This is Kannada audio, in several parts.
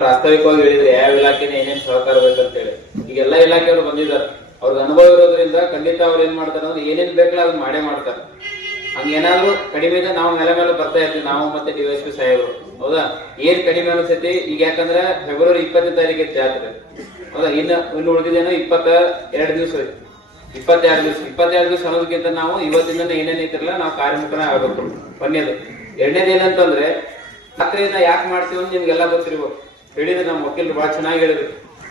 ಪ್ರಾಸ್ತಾವಿಕವಾಗಿ ಹೇಳಿದ್ರೆ ಯಾವ ಇಲಾಖೆನ ಏನೇನ್ ಸಹಕಾರ ಬೇಕಂತ ಹೇಳಿ ಈಗ ಎಲ್ಲಾ ಇಲಾಖೆಯವರು ಬಂದಿದ್ದಾರೆ. ಅವ್ರಿಗೆ ಅನುಭವ ಇರೋದ್ರಿಂದ ಖಂಡಿತ ಅವ್ರು ಏನ್ ಮಾಡ್ತಾರೆ ಅಂದ್ರೆ ಏನೇನ್ ಬೇಕಲ್ಲ ಅದನ್ನ ಮಾಡೇ ಮಾಡ್ತಾರೆ. ಹಂಗೇನಾದ್ರು ಕಡಿಮೆ ಇದೆ ನಾವು ಮೇಲೆ ಬರ್ತಾ ಇರ್ತೀವಿ ನಾವು ಮತ್ತೆ DYSP ಸಾಹೇಬರು. ಹೌದಾ, ಏನ್ ಕಡಿಮೆ ಅನ್ಸತಿ ಈಗ, ಯಾಕಂದ್ರೆ ಫೆಬ್ರವರಿ 20ನೇ ತಾರೀಕಿಗೆ ಜಾತ್ರೆ. ಹೌದಾ, ಇನ್ನು ಉಳಿದಿದ್ದೇನೋ 22 ದಿವಸ 22 ದಿವಸ ಅನ್ನೋದಕ್ಕಿಂತ ನಾವು ಇವತ್ತಿಂದ ಏನೇನ್ ಐತಿರಲ್ಲ ನಾವು ಕಾರ್ಯಮುಖನ ಆಗ್ಬೇಕು. ಒಂದೇದು. ಎರಡನೇದು ಏನಂತಂದ್ರೆ ಜಾತ್ರೆಯನ್ನ ಯಾಕೆ ಮಾಡ್ತೀವಿ ಅಂತ ನಿಮ್ಗೆಲ್ಲ ಗೊತ್ತಿರ್ಬೇಕು. ಹೇಳಿದ್ರೆ ನಮ್ಮ ವಕೀಲರು ಬಹಳ ಚೆನ್ನಾಗಿ ಹೇಳಿದ್ರು.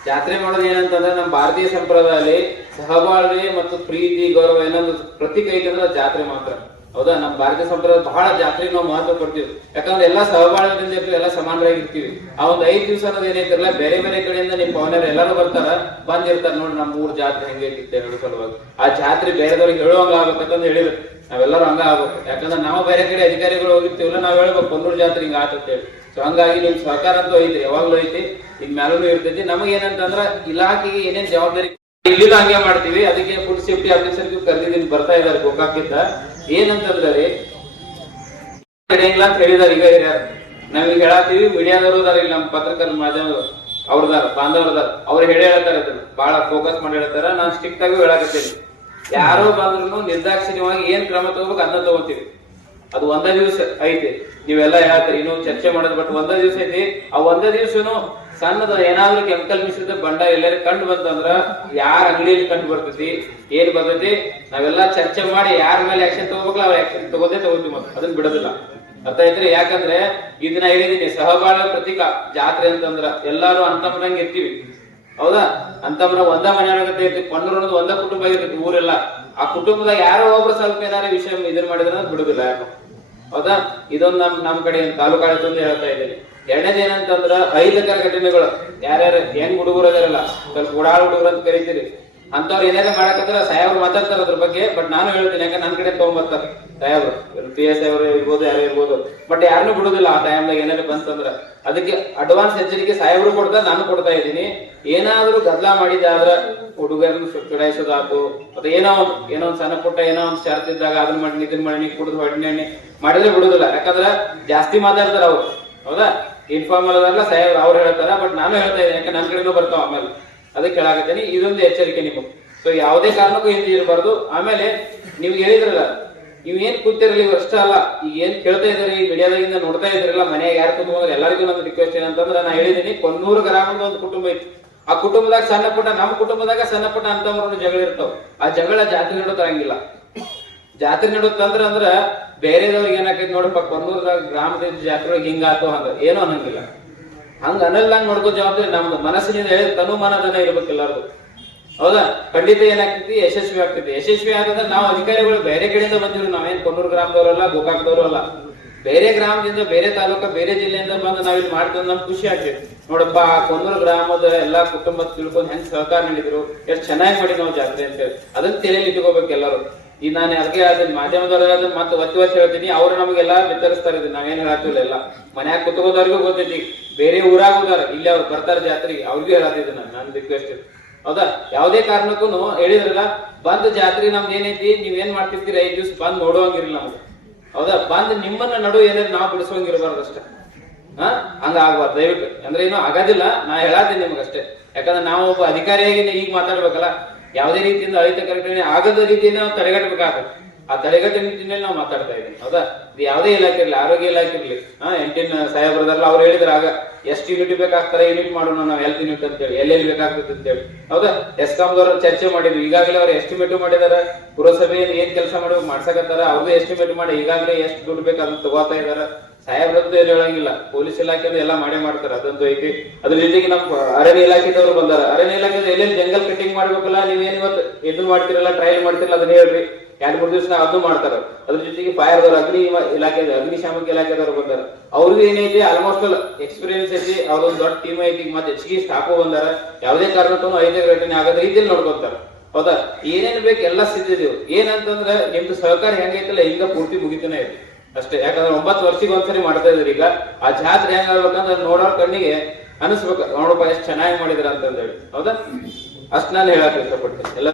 ಜಾತ್ರೆ ಮಾಡೋದು ಏನಂತಂದ್ರೆ ನಮ್ಮ ಭಾರತೀಯ ಸಂಪ್ರದಾಯದಲ್ಲಿ ಸಹಬಾಳ್ವೆ ಮತ್ತು ಪ್ರೀತಿ ಗೌರವ ಏನೊಂದು ಪ್ರತೀಕ ಐತಂದ್ರೆ ಜಾತ್ರೆ ಮಾತ್ರ. ಹೌದಾ, ನಮ್ಮ ಭಾರತೀಯ ಸಂಪ್ರದಾಯ ಬಹಳ ಜಾತ್ರೆಗೆ ನಾವು ಮಹತ್ವ ಕೊಡ್ತೀವಿ. ಯಾಕಂದ್ರೆ ಎಲ್ಲಾ ಸಹಬಾಳ್ವೆದಿಂದ ಇರ್ತೀವಿ, ಎಲ್ಲ ಸಮಾನರಾಗಿರ್ತೀವಿ. ಆ ಒಂದು 5 ದಿವಸ ಅನ್ನೋದು ಏನೈತಿರಲ್ಲ ಬೇರೆ ಬೇರೆ ಕಡೆಯಿಂದ ನಿಮ್ ಪವನರು ಎಲ್ಲರೂ ಬರ್ತಾರ, ಬಂದಿರ್ತಾರೆ. ನೋಡಿ ನಮ್ಮ ಊರ್ ಜಾತ್ರೆ ಹೆಂಗೈತಿ ಹೇಳೋ ಸಲುವಾಗಿ ಆ ಜಾತ್ರೆ ಬೇರೆದವ್ರಿಗೆ ಹೇಳುವಂಗ ಆಗ್ಬೇಕಂತ ಹೇಳಿದ್ರು. ನಾವೆಲ್ಲರೂ ಹಂಗ ಆಗ್ಬೇಕು. ಯಾಕಂದ್ರೆ ನಾವು ಬೇರೆ ಕಡೆ ಅಧಿಕಾರಿಗಳು ಹೋಗಿರ್ತೀವಲ್ಲ, ನಾವ್ ಹೇಳ್ಬೇಕು ಕೊನ್ನೂರು ಜಾತ್ರೆ ಹಿಂಗ ಆತಂತ ಹೇಳಿ. ಸೊ ಹಂಗಾಗಿ ನಿಮ್ ಸಹಕಾರ ಅಂತೂ ಐತಿ, ಯಾವಾಗ್ಲೂ ಐತಿ, ಈಗ ಮ್ಯಾಲೂ ಇರ್ತೈತಿ. ನಮಗ್ ಏನಂತಂದ್ರ ಇಲಾಖೆಗೆ ಏನೇನ್ ಜವಾಬ್ದಾರಿ ಇಲ್ಲಿದ ಹಂಗೆ ಮಾಡ್ತೀವಿ. ಅದಕ್ಕೆ ಫುಡ್ ಸೇಫ್ಟಿ ಆಫೀಸರ್ಗೂ ಕರೆದಿದ್ದೀನಿ, ಬರ್ತಾ ಇದಾರೆ ಗೋಕಾಕಿಂದ. ಏನಂತಂದ್ರೆ ಕಡೆಯಿಲ್ಲ ಅಂತ ಹೇಳಿದಾರೆ. ಈಗ ನಾವೀಗ ಹೇಳತ್ತೀವಿ, ಮೀಡಿಯಾದವರು ಅದಾರ, ಇಲ್ಲಿ ನಮ್ಮ ಪತ್ರಕರ್ತ ಮಾಧ್ಯಮದವರು ಅವ್ರದಾರ, ಬಾಂಧವರದಾರ, ಅವ್ರು ಹೇಳ್ತಾರೆ ಅದನ್ನ ಬಹಳ ಫೋಕಸ್ ಮಾಡಿ ಹೇಳ್ತಾರ. ನಾನು ಸ್ಟ್ರಿಕ್ಟ್ ಆಗಿ ಹೇಳಕತ್ತೇನೆ, ಯಾರೋ ಬಂದ್ರು ನಿರ್ದಾಕ್ಷಿಣ್ಯವಾಗಿ ಏನ್ ಕ್ರಮ ತಗೋಬೇಕು ಅದನ್ನ ತಗೋತೀವಿ. ಅದು ಒಂದೇ ದಿವಸ ಐತಿ, ನೀವೆಲ್ಲ ಹೇಳ್ತೀರಿ ಇನ್ನು ಚರ್ಚೆ ಮಾಡೋದು, ಬಟ್ ಒಂದೇ ದಿವಸ ಐತಿ. ಆ ಒಂದೇ ದಿವಸನು ಸಣ್ಣದ ಏನಾದ್ರೂ ಕೆಮಿಕಲ್ ಮಿಶ್ರಿತ ಬಂಡ ಎಲ್ಲರೂ ಕಂಡು ಬಂತಂದ್ರ ಯಾರ ಅಂಗಡಿಯಲ್ಲಿ ಕಂಡು ಬರ್ತೈತಿ, ಏನ್ ಬರ್ತೈತಿ, ನಾವೆಲ್ಲ ಚರ್ಚೆ ಮಾಡಿ ಯಾರ ಮೇಲೆ ಆಕ್ಷನ್ ತಗೋಬೇಕಲ್ಲ ಅವ್ರ ಆಕ್ಷನ್ ತಗೋತೀವಿ. ಮತ್ತೆ ಅದನ್ನ ಬಿಡೋದಿಲ್ಲ. ಅರ್ಥ ಐತ್ರಿ? ಯಾಕಂದ್ರೆ ಇದನ್ನ ಹೇಳಿದೀನಿ, ಸಹಬಾಳ್ವೆ ಪ್ರತೀಕ ಜಾತ್ರೆ ಅಂತಂದ್ರ ಎಲ್ಲಾರು ಅಂತಮ್ರಂಗ್ ಇರ್ತೀವಿ. ಹೌದಾ, ಅಂತಮ್ರ ಒಂದ ಮನೆ ಆಗತ್ತೆ ಇರ್ತೀವಿ. ಪಣ್ಣೂರ್ ಅನ್ನೋದು ಒಂದ ಕುಟುಂಬ ಆಗಿರ್ತೈತಿ ಊರೆಲ್ಲ. ಆ ಕುಟುಂಬದಾಗ ಯಾರೋ ಒಬ್ರು ಸ್ವಲ್ಪ ಏನಾರ ವಿಷಯ ಇದನ್ ಮಾಡಿದ್ರೆ ಬಿಡುದಿಲ್ಲ ಯಾರು. ಹೌದಾ, ಇದೊಂದು ನಮ್ ಕಡೆ ತಾಲೂಕಾಡಳಿತ ಹೇಳ್ತಾ ಇದ್ದೀನಿ. ಎರಡನೇದು ಏನಂತಂದ್ರ ಅಹಿತಕರ ಘಟನೆಗಳು ಯಾರ್ಯಾರು ಹೆಂಗ್ ಹುಡುಗರು ಅದಾರಲ್ಲ, ಸ್ವಲ್ಪ ಉಡಾಳ ಹುಡುಗರು ಅಂತ ಕರಿತೀರಿ, ಅಂತವ್ರು ಏನಾರ ಮಾಡಕತ್ರ ಸಾಹೇಬ್ರು ಮಾತಾಡ್ತಾರ ಅದ್ರ ಬಗ್ಗೆ. ಬಟ್ ನಾನು ಹೇಳ್ತೀನಿ, ಯಾಕಂದ್ರೆ ನನ್ ಕಡೆ ತಗೊಂಡ್ಬರ್ತಾರೆ ಸಾಹೇಬ್ರು, PS ಅವರು ಇರ್ಬೋದು, ಯಾರು ಇರ್ಬೋದು. ಬಟ್ ಯಾರನ್ನೂ ಬಿಡುದಿಲ್ಲ ಆ ಟೈಮ್ದಾಗ ಏನಾರ ಬಂತಂದ್ರ. ಅದಕ್ಕೆ ಅಡ್ವಾನ್ಸ್ ಎಚ್ಚರಿಕೆ ಸಾಹೇಬ್ರು ಕೊಡ್ತಾರೆ, ನಾನು ಕೊಡ್ತಾ ಇದ್ದೀನಿ. ಏನಾದ್ರೂ ಗದ್ದಲ ಮಾಡಿದಾದ್ರ ಹುಡುಗರನ್ನು ಚುಡಾಯಿಸೋದಾತು, ಮತ್ತೆ ಏನೋ ಒಂದ್ ಸಣ್ಣ ಪುಟ್ಟ ಏನೋ ಒಂದ್ ಶರ್ತ್ ಇದ್ದಾಗ ಅದನ್ನ ಮಾಡಿ ಇದನ್ ಮಾಡಿ ಕುಡಿದು ಹೊಡೆಣ್ಣೆ ಮಾಡಿದ್ರೆ ಬಿಡುದಿಲ್ಲ. ಯಾಕಂದ್ರ ಜಾಸ್ತಿ ಮಾತಾಡ್ತಾರ ಅವ್ರು. ಹೌದಾ, ಇನ್ಫಾರ್ಮಲ್ ಅದಾರಲ್ಲ ಸಾಹೇಬ್ರು ಅವ್ರು ಹೇಳ್ತಾರ. ಬಟ್ ನಾನು ಹೇಳ್ತಾ ಇದ್ದೀನಿ, ಯಾಕಂದ್ರೆ ನನ್ನ ಕಡೆನೂ ಬರ್ತಾವ ಆಮೇಲೆ. ಅದಕ್ಕೆ ಹೇಳಾಕತ್ತೀನಿ, ಇದೊಂದು ಎಚ್ಚರಿಕೆ ನಿಮಗೆ. ಸೊ ಯಾವುದೇ ಕಾರಣಕ್ಕೂ ಹಿಂದೆ ಇರಬಾರ್ದು. ಆಮೇಲೆ ನೀವು ಹೇಳಿದ್ರಲ್ಲ, ನೀವ್ ಏನ್ ಕೂತಿರಲ್ಲ ಇವ್ ಅಷ್ಟ ಅಲ್ಲ, ಈಗ ಏನ್ ಕೇಳ್ತಾ ಇದಾರೆ ಈ ಮೀಡಿಯಾದಾಗಿಂದ ನೋಡ್ತಾ ಇದ್ರಲ್ಲ, ಮನೆಯಾಗ ಯಾರು ಕುತ್ಕೊಂಡ್ರೆ ಎಲ್ಲರಿಗೂ ನನ್ನ ರಿಕ್ವೆಸ್ಟ್ ಏನಂತಂದ್ರೆ, ನಾ ಹೇಳಿದೀನಿ ಕೊನ್ನೂರು ಗ್ರಾಮದ ಒಂದು ಕುಟುಂಬ ಐತಿ. ಆ ಕುಟುಂಬದಾಗ ಸಣ್ಣ ಪುಟ್ಟ, ನಮ್ಮ ಕುಟುಂಬದಾಗ ಸಣ್ಣ ಪುಟ್ಟ ಅಂತವ್ರು ಜಗಳ ಇರ್ತಾವ. ಆ ಜಗಳ ಜಾತ್ರೆ ನಡೋತರಂಗಿಲ್ಲ. ಜಾತ್ರೆ ನಡುತ್ತಂದ್ರ ಬೇರೆದವ್ರಿಗೆ ಏನಾಕೈತಿ ನೋಡಪ್ಪ, ಕೊನ್ನೂರದಾಗ ಗ್ರಾಮದ ಜಾತ್ರೆ ಹಿಂಗಾತು ಹಂಗ ಏನೋ ಅನ್ನಂಗಿಲ್ಲ. ಹಂಗ ಅನ್ನಲ್ದಂಗ್ ನೋಡ್ಕೋ ಜವಾಬ್ದಾರಿ ನಮ್ದು. ಮನಸ್ಸಿನಿಂದ ಹೇಳಿ ತನುಮಾನದನ್ನ ಇರ್ಬೇಕು ಎಲ್ಲಾರ್ದು. ಹೌದಾ, ಖಂಡಿತ ಏನಾಗ್ತೈತಿ, ಯಶಸ್ವಿ ಆಗ್ತೈತಿ. ಯಶಸ್ವಿ ಆಗಂದ್ರೆ ನಾವು ಅಧಿಕಾರಿಗಳು ಬೇರೆ ಕಡೆಯಿಂದ ಬಂದಿವಿ. ನಾವೇನ್ ಕೊನ್ನೂರು ಗ್ರಾಮದವರಲ್ಲ, ಗೋಕಾಕದವರು ಅಲ್ಲ. ಬೇರೆ ಗ್ರಾಮದಿಂದ, ಬೇರೆ ತಾಲೂಕ, ಬೇರೆ ಜಿಲ್ಲೆಯಿಂದ ಬಂದು ನಾವಿಲ್ಲಿ ಮಾಡ್ಕೊಂಡು ನಮ್ಗೆ ಖುಷಿ ಆಗ್ತೈತಿ. ನೋಡಪ್ಪ, ಆ ಕೊನ್ನೂರು ಗ್ರಾಮದ ಎಲ್ಲಾ ಕುಟುಂಬ ತಿಳ್ಕೊಂಡು ಹೆಂಗ್ ಸಹಕಾರ ನೀಡಿದ್ರು, ಎಷ್ಟು ಚೆನ್ನಾಗಿ ಮಾಡಿ ನಾವು ಜಾತ್ರೆ ಅಂತೇಳಿ ಅದನ್ನ ತಲೆಯಲ್ಲಿ ಇಟ್ಕೋಬೇಕು ಎಲ್ಲರೂ. ಈಗ ನಾನು ಅದಕ್ಕೆ ಅದನ್ನ ಮಾಧ್ಯಮದವ್ರ ಮತ್ತೆ ಒತ್ತಿ ಹೇಳ್ತೀನಿ, ಅವ್ರು ನಮಗೆಲ್ಲಾ ವಿತರಿಸ್ತಾರೆ. ಇದನ್ನ ನಾವೇನ್ ಹೇಳತ್ತಿಲ್ಲ, ಎಲ್ಲ ಮನ್ಯಾಗ ಕುತ್ಕೋದವ್ರಿಗೂ ಗೊತ್ತೈತಿ. ಬೇರೆ ಊರಾಗ ಹೋದಾರ, ಇಲ್ಲಿ ಅವ್ರು ಬರ್ತಾರ ಜಾತ್ರೆಗೆ, ಅವ್ರಿಗೂ ಹೇಳತ್ತಿದ್ದ ನಾನು ರಿಕ್ವೆಸ್ಟ್. ಹೌದಾ, ಯಾವುದೇ ಕಾರಣಕ್ಕೂ ಹೇಳಿದ್ರಲ್ಲ, ಬಂದ್ ಜಾತ್ರೆ ನಮ್ದು ಏನೈತಿ, ನೀವ್ ಏನ್ ಮಾಡ್ತಿರ್ತೀರಿ 5 ದಿವಸ ಬಂದ್ ನೋಡುವಂಗಿರಲಿಲ್ಲ ನಮ್ಗೆ. ಹೌದಾ, ಬಂದ್ ನಿಮ್ಮನ್ನ ನಡು ಏನಾದ್ರು ನಾವು ಬಿಡಿಸೋಂಗಿರ್ಬಾರ್ದು ಅಷ್ಟೇ. ಹಂಗ ಆಗ್ಬಾರ್ದು ದಯವಿಟ್ಟು. ಅಂದ್ರೆ ಏನೋ ಆಗೋದಿಲ್ಲ, ನಾ ಹೇಳತ್ತೀನಿ ನಿಮ್ಗಷ್ಟೇ. ಯಾಕಂದ್ರೆ ನಾವು ಒಬ್ಬ ಅಧಿಕಾರಿಯಾಗಿ ಈಗ ಮಾತಾಡ್ಬೇಕಲ್ಲ, ಯಾವುದೇ ರೀತಿಯಿಂದ ಅಹಿತಕರ ಘಟನೆ ಆಗದ ರೀತಿಯಿಂದ ನಾವು ತಡೆಗಟ್ಟಬೇಕಾಗುತ್ತೆ. ಆ ತಡೆಗಟ್ಟೆ ನಿಟ್ಟಿನಲ್ಲಿ ನಾವು ಮಾತಾಡ್ತಾ ಇದ್ದೀನಿ. ಹೌದಾ, ಇದು ಯಾವುದೇ ಇಲಾಖೆ ಇರಲಿ, ಆರೋಗ್ಯ ಇಲಾಖೆ ಇರಲಿ, ಎಂಟಿನ ಸಾಹೇಬ್ರದಲ್ಲ ಅವ್ರು ಹೇಳಿದ್ರೆ ಆಗ ಎಷ್ಟು ಯೂನಿಟ್ ಬೇಕಾಗ್ತಾರೆ, ಯೂನಿಟ್ ಮಾಡೋಣ ನಾವು, ಹೆಲ್ತ್ ಯೂನಿಟ್ ಅಂತೇಳಿ ಎಲ್ಲೆಲ್ಲಿ ಬೇಕಾಗ್ತದೆ ಅಂತೇಳಿ. ಹೌದಾ, ಎಸ್ಕಾಂದವ್ರು ಚರ್ಚೆ ಮಾಡಿದ್ವಿ. ಈಗಾಗಲೇ ಅವ್ರು ಎಸ್ಟಿಮೇಟ್ ಮಾಡಿದಾರೆ, ಪುರಸಭೆಯಲ್ಲಿ ಏನ್ ಕೆಲಸ ಮಾಡ್ಬೇಕು ಮಾಡ್ಸಕತ್ತಾರ, ಅವ್ರದ್ದು ಎಸ್ಟಿಮೇಟ್ ಮಾಡಿ ಈಗಾಗಲೇ ಎಷ್ಟು ದುಡ್ಡು ಬೇಕು ಅದನ್ನ ತಗೋತಾ ಇದಾರೆ. ಸಾಹೇಬ್ರದ್ದು ಏನು ಹೇಳಂಗಿಲ್ಲ, ಪೊಲೀಸ್ ಇಲಾಖೆಯಿಂದ ಎಲ್ಲ ಮಾಡೇ ಮಾಡ್ತಾರೆ, ಅದಂತೂ ಐತಿ. ಅದ್ರ ಜೊತೆಗೆ ನಮ್ಮ ಅರಣ್ಯ ಇಲಾಖೆದವರು ಬಂದಾರ. ಅರಣ್ಯ ಇಲಾಖೆ ಎಲ್ಲೆಲ್ಲಿ ಜಂಗಲ್ ಕಟಿಂಗ್ ಮಾಡ್ಬೇಕಲ್ಲ, ನೀವೇನ್ ಇವತ್ತು ಇದನ್ನ ಮಾಡ್ತಿರಲ್ಲ, ಟ್ರಯಲ್ ಮಾಡ್ತಿರಲ್ಲ, ಅದನ್ನ ಹೇಳ್ರಿ. 2-3 ದಿವಸ ಅದನ್ನು ಮಾಡ್ತಾರ. ಅದ್ರ ಜೊತೆಗೆ ಫೈರ್ದವ್ರು, ಅಗ್ನಿಶಾಮಕ ಇಲಾಖೆದವ್ರು ಬಂದಾರ. ಅವ್ರಿಗೆ ಏನೈತಿ ಆಲ್ಮೋಸ್ಟ್ ಎಕ್ಸ್ಪೀರಿಯನ್ಸ್ ಐತಿ, ಅವ್ರೊಂದು ದೊಡ್ಡ ಟೀಮ್ ಐತಿ, ಮತ್ತೆ ಹೆಚ್ಚಿಗೆ ಸ್ಟಾಫು ಬಂದಾರ. ಯಾವುದೇ ಕಾರಣಕ್ಕೂ ಅಹಿತಕರ ಘಟನೆ ಆಗದ ರೀತಿಯಲ್ಲಿ ನೋಡ್ಕೊಂತಾರ. ಹೌದಾ, ಏನೇನ್ ಬೇಕು ಎಲ್ಲ ಸಿದ್ಧಿದೀವಿ. ಏನಂತಂದ್ರೆ ನಿಮ್ದು ಸಹಕಾರ ಹೆಂಗೈತಲ್ಲ ಹಿಂಗ ಪೂರ್ತಿ ಮುಗಿತಾನೆ ಐತಿ ಅಷ್ಟೇ. ಯಾಕಂದ್ರೆ 9 ವರ್ಷಕ್ಕೆ ಒಂದ್ಸರಿ ಮಾಡ್ತಾ ಇದ್ರಿ. ಈಗ ಆ ಜಾತ್ರೆ ಹೆಂಗ್ ಆಗ್ಬೇಕಂದ್ರೆ ನೋಡೋರ್ ಕಣ್ಣಿಗೆ ಅನಿಸ್ಬೇಕು, ನೋಡಪ್ಪ ಎಷ್ಟು ಚೆನ್ನಾಗಿ ಮಾಡಿದ್ರ ಅಂತಂದೇಳಿ. ಹೌದಾ, ಅಷ್ಟ್ ನಾನು ಹೇಳಕ್ ಇಷ್ಟಪಡ್ತೇನೆ ಎಲ್ಲ.